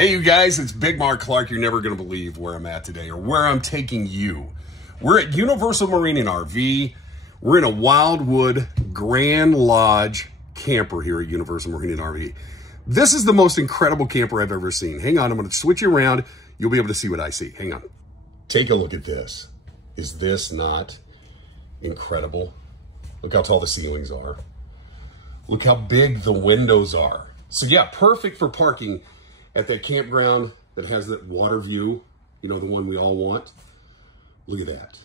Hey, you guys, it's Big Mark Clark. You're never going to believe where I'm at today or where I'm taking you. We're at Universal Marine and RV. We're in a Wildwood Grand Lodge camper here at Universal Marine and RV. This is the most incredible camper I've ever seen. Hang on, I'm going to switch you around. You'll be able to see what I see. Hang on. Take a look at this. Is this not incredible? Look how tall the ceilings are. Look how big the windows are. So yeah, perfect for parking at that campground that has that water view, you know, the one we all want. Look at that.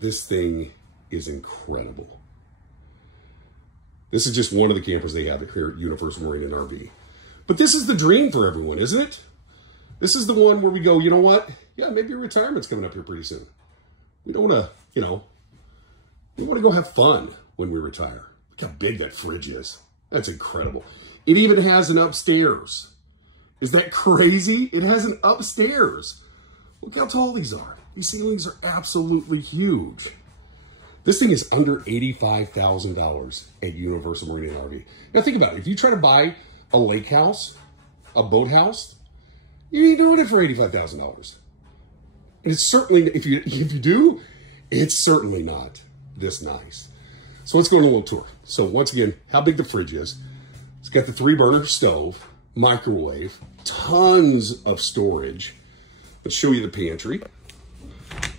This thing is incredible. This is just one of the campers they have here at Universal Marine and RV. But this is the dream for everyone, isn't it? This is the one where we go, you know what? Yeah, maybe your retirement's coming up here pretty soon. We don't want to, you know, we want to go have fun when we retire. Look how big that fridge is. That's incredible. It even has an upstairs. Is that crazy? It has an upstairs. Look how tall these are. These ceilings are absolutely huge. This thing is under $85,000 at Universal Marine and RV. Now think about it. If you try to buy a lake house, a boat house, you ain't doing it for $85,000. And it's certainly, if you do, it's certainly not this nice. So let's go on a little tour. So once again, how big the fridge is. It's got the 3-burner stove, microwave, tons of storage. Let's show you the pantry.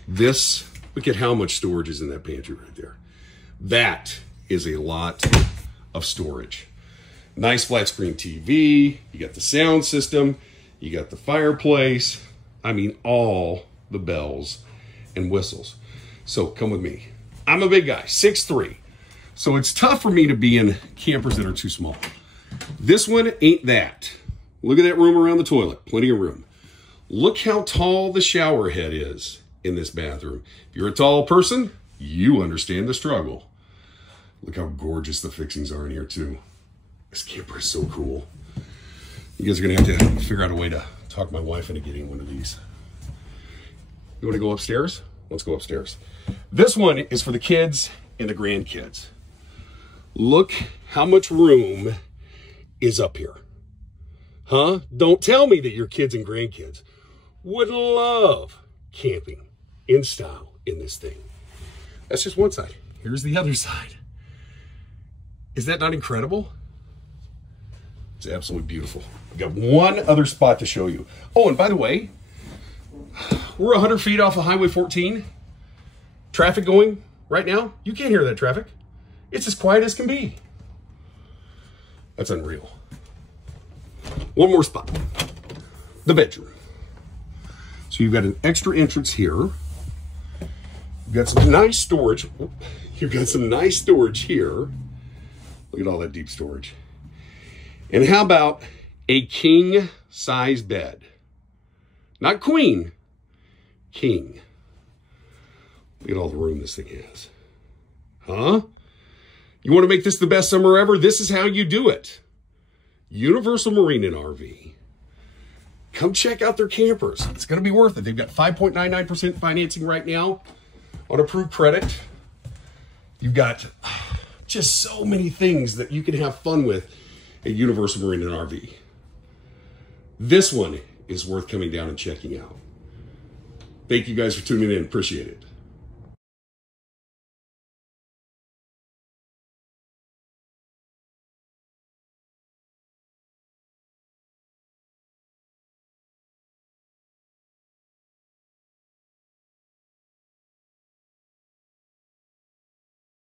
This, look at how much storage is in that pantry right there. That is a lot of storage. Nice flat screen TV. You got the sound system. You got the fireplace. I mean, all the bells and whistles. So come with me. I'm a big guy, 6'3". So it's tough for me to be in campers that are too small. This one ain't that. Look at that room around the toilet. Plenty of room. Look how tall the shower head is in this bathroom. If you're a tall person, you understand the struggle. Look how gorgeous the fixings are in here too. This camper is so cool. You guys are gonna have to figure out a way to talk my wife into getting one of these. You wanna go upstairs? Let's go upstairs. This one is for the kids and the grandkids. Look how much room is up here. Huh? Don't tell me that your kids and grandkids would love camping in style in this thing. That's just one side. Here's the other side. Is that not incredible? It's absolutely beautiful. I've got one other spot to show you. Oh, and by the way, we're 100 feet off of Highway 14. Traffic going right now. You can't hear that traffic. It's as quiet as can be. That's unreal. One more spot. The bedroom. So you've got an extra entrance here. You've got some nice storage. You've got some nice storage here. Look at all that deep storage. And how about a king size bed? Not queen, king. Look at all the room this thing has. Huh? You want to make this the best summer ever? This is how you do it. Universal Marine and RV. Come check out their campers. It's going to be worth it. They've got 5.99% financing right now on approved credit. You've got just so many things that you can have fun with at Universal Marine and RV. This one is worth coming down and checking out. Thank you guys for tuning in. Appreciate it.